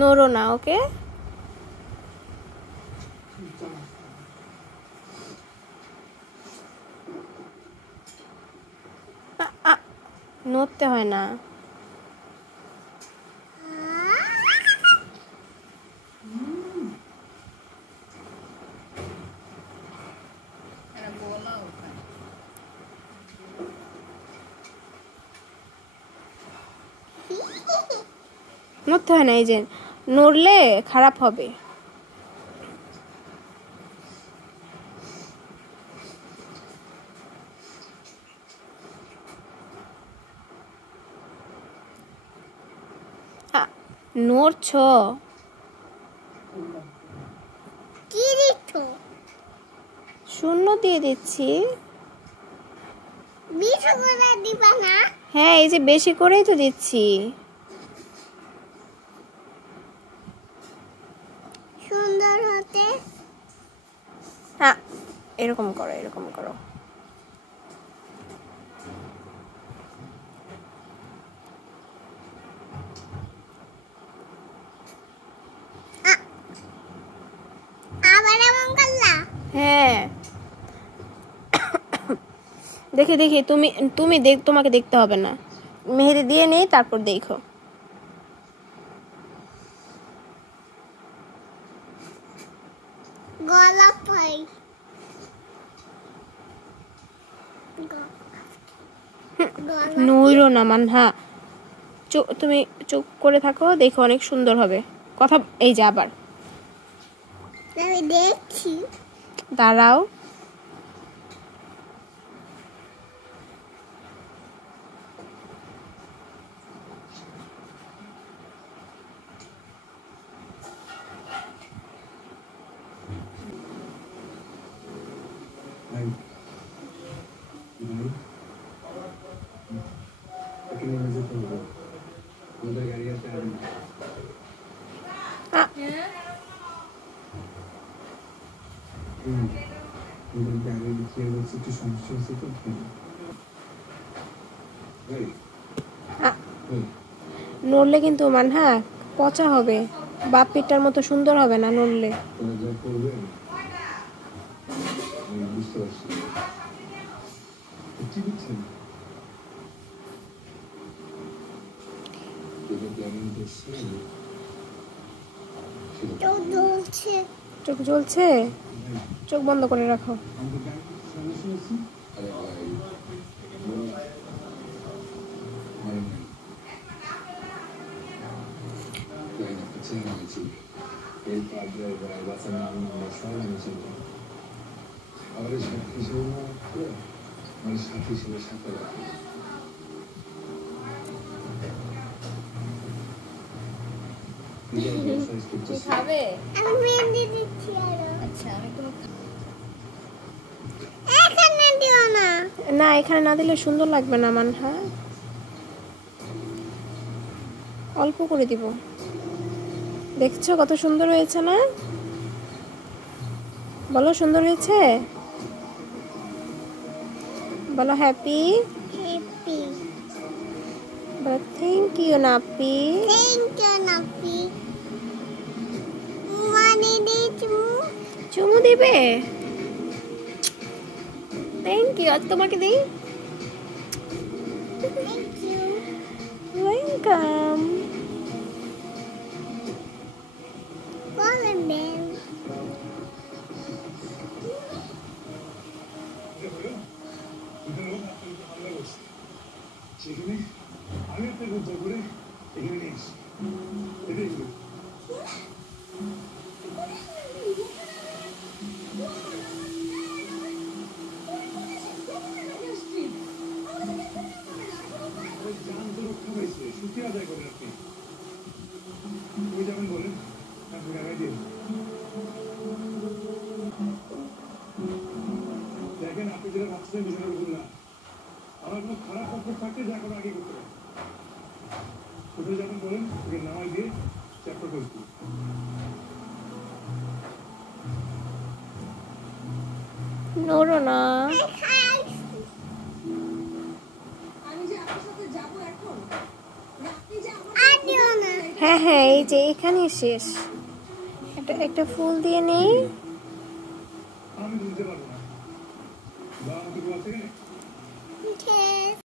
নড়ো না, ওকে? নড়তে হয় না। নড়তে হয় না, এই যে নড়লে খারাপ হবে। নড়ছো? কি দিচ্ছ? শূন্য দিয়ে দিচ্ছি। বেশি করে দিবা না? হ্যাঁ, এই যে বেশি করেই তো দিচ্ছি। সুন্দর হতে। হ্যাঁ, এরকম করো, এরকম করো। আবার এমন করলা? হ্যাঁ, দেখি দেখি, তুমি তোমাকে দেখতে হবে না, মেহেদি দিয়ে নেই, তারপর দেখো। গলা পাই। নইরো না মানহা, তুমি চুপ করে থাকো, দেখো অনেক সুন্দর হবে। কথা এই যে আবার আমি দেখছি। দাঁড়াও। নড়লে কিন্তু মানহা পচা হবে, বাপ পিঠটার মতো সুন্দর হবে না নড়লে। চোখ জ্বলছে, চোখ বন্ধ করে রাখো। খাবে? আমি মেহেদি দিচ্ছি আরো। আচ্ছা, আমি তো এখানে দিও না। না, এখানে না দিলে সুন্দর লাগবে না মানহা, অল্প করে দিব। দেখছো কত সুন্দর হয়েছে না? বলো সুন্দর হয়েছে, বলো হ্যাপি। হ্যাপি। বলো থ্যাংক ইউ নাপি। থ্যাংক ইউ নাপি। মানে দিচ্ছু। চুমু দিবে? থ্যাংক ইউ, আজ তোমাকে দিই। Thank you. ওয়েলকাম। বলেন দেন। সেখানে আমি একটা উদ্ধার করে এখানে নিয়ে এসেছি। এটাই হলো জান তো রক্ষা পাইছে, সুখী আদায় করেন আপনি। ওই যেমন বলেন আপনি লাগাই দিন। দেখেন আপনি যেটা ভাবছেন বিষয়টা ভুল না। আমার কোনো খারাপ পক্ষ থাকতে যা কোনো আগে করতে পারে। কোথায় যেমন বলেন ওকে নামাই দিয়ে চ্যাপ্টার ক্লোজ করুন। নড়ো না। আর দিও না। হ্যাঁ হ্যাঁ হ্যাঁ, এই যে এখানেই শেষ। একটা ফুল দিয়ে নেই। আমি তো দিতে পারবো না। বা আমাকে আছে Okay.